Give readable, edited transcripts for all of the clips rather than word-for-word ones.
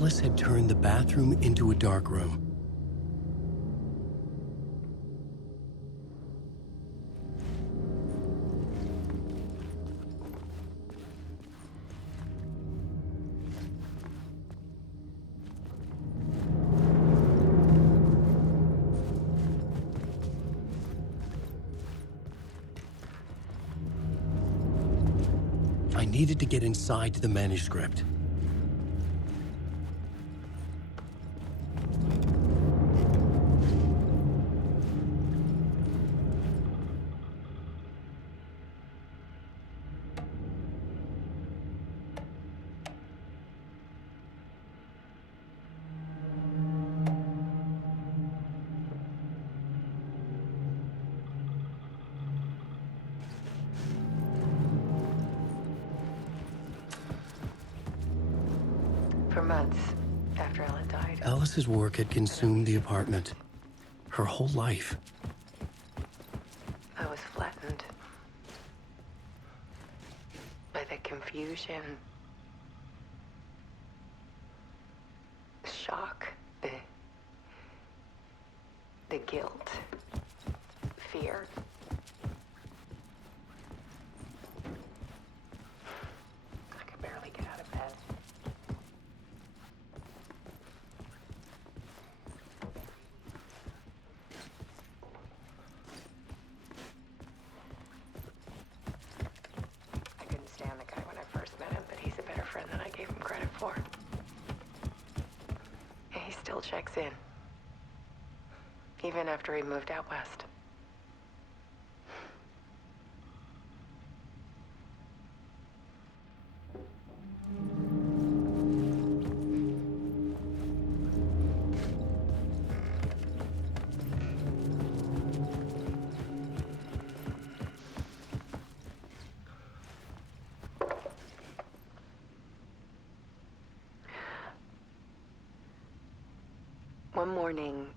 Alice had turned the bathroom into a dark room. I needed to get inside the manuscript. For months after Ellen died. Alice's work had consumed the apartment. Her whole life. I was flattened by the confusion, the shock, the guilt, fear. I could barely get out of bed. I couldn't stand the guy when I first met him, but he's a better friend than I gave him credit for. And he still checks in, even after he moved out west. One morning,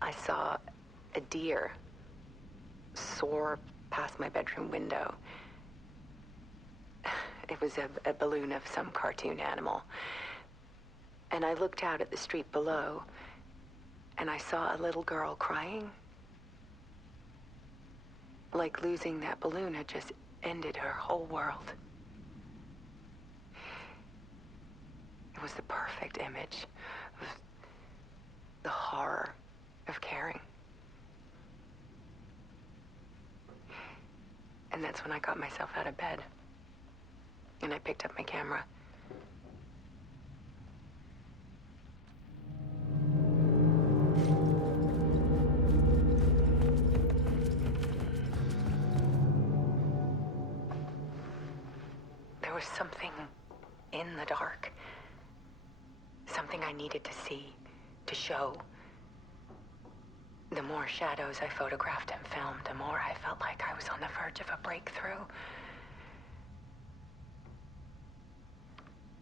I saw a deer soar past my bedroom window. It was a balloon of some cartoon animal. And I looked out at the street below, and I saw a little girl crying. Like losing that balloon had just ended her whole world. It was the perfect image of the horror of caring. And that's when I got myself out of bed. And I picked up my camera. There was something in the dark. Something I needed to see, to show. The more shadows I photographed and filmed, the more I felt like I was on the verge of a breakthrough.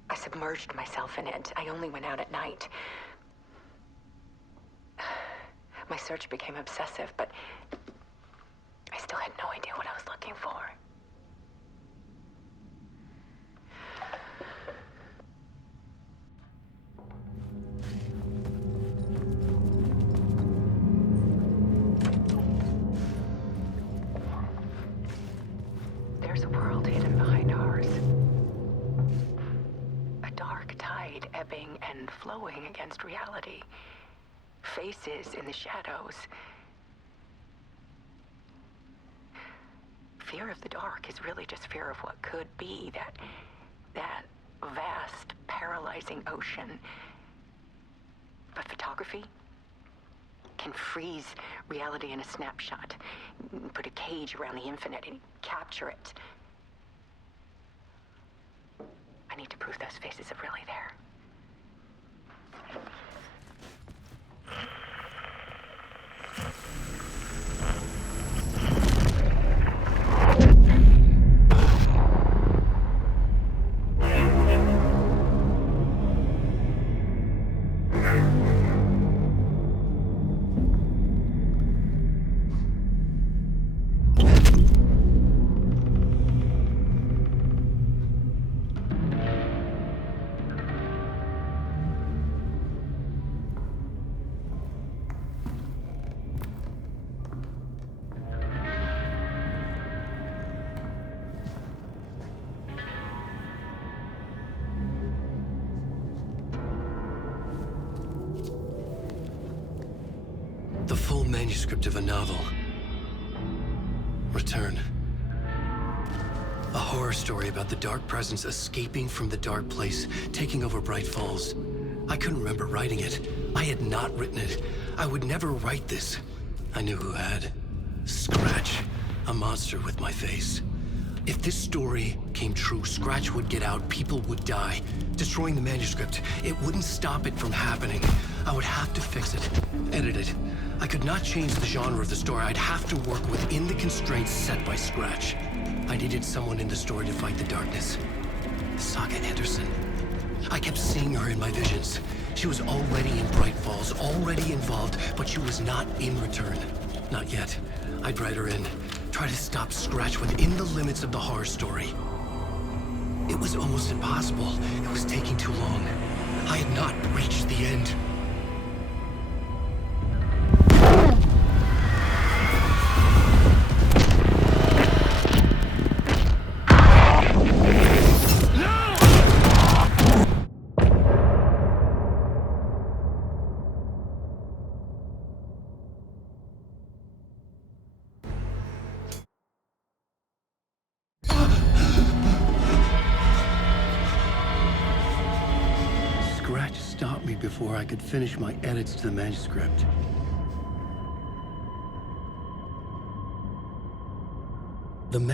I submerged myself in it. I only went out at night. My search became obsessive, but I still had no idea what I was looking for. There's a world hidden behind ours. A dark tide ebbing and flowing against reality. Faces in the shadows. Fear of the dark is really just fear of what could be, that vast, paralyzing ocean. But photography can freeze reality in a snapshot, put a cage around the infinite and capture it. I need to prove those faces are really there. full manuscript of a novel. Return. A horror story about the dark presence escaping from the dark place, taking over Bright Falls. I couldn't remember writing it. I had not written it. I would never write this. I knew who had. Scratch. A monster with my face. If this story came true, Scratch would get out, people would die. Destroying the manuscript, it wouldn't stop it from happening. I would have to fix it, edit it. I could not change the genre of the story. I'd have to work within the constraints set by Scratch. I needed someone in the story to fight the darkness. Saga Anderson. I kept seeing her in my visions. She was already in Bright Falls, already involved, but she was not in Return. Not yet. I'd write her in. Try to stop Scratch within the limits of the horror story. It was almost impossible. It was taking too long. I had not reached the end. Scratch stopped me before I could finish my edits to the manuscript.